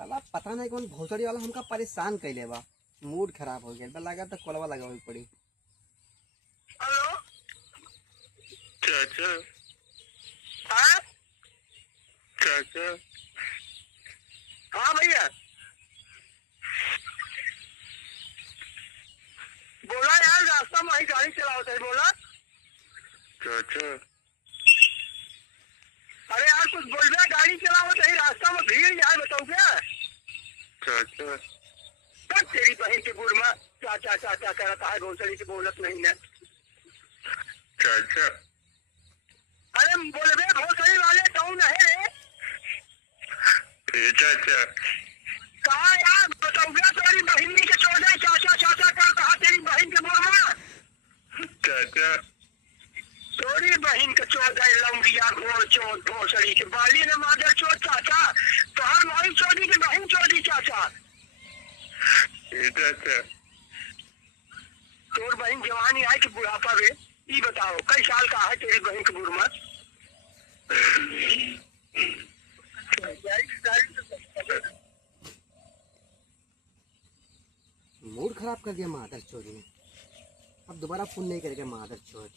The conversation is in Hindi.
साला पता नहीं कौन भोसड़ी वाला हमका परेशान कैले बा। मूड खराब हो गया लगा तो कोलवा लगा पड़ी। हेलो चाचा। हाँ चाचा। हाँ भैया बोला यार, रास्ता में ही गाड़ी चलाओ थे बोला चाचा। अरे यार कुछ बोल रहा, गाड़ी चलाओ थे रास्ता में भीड़ यार, बताओ क्या चाचा। तब तेरी बहन के गुड़ में चाचा चाचा करता है, भोसड़ी से बोलत नहीं है चाचा। अरे बोलबे भोसड़ी वाले कौन है रे चाचा। कहा यार बताओ क्या, तेरी बहन के चौदह चाचा चाचा करता है तेरी बहन के गुड़ में चाचा। तोरी बहन के चौदह लंबिया घोड़ चोट भोसड़ी के बाली ने मादर चोट चाचा। तोहर माई चौधरी की बहन चौधरी चाचा। तोर बहन जवानी है कि बुढ़ापा में, ये बताओ कई साल का है तेरी बहन के बुढ़ में। मूड खराब कर दिया मादर चोद ने। अब दोबारा फोन नहीं करेगा मादर चोद।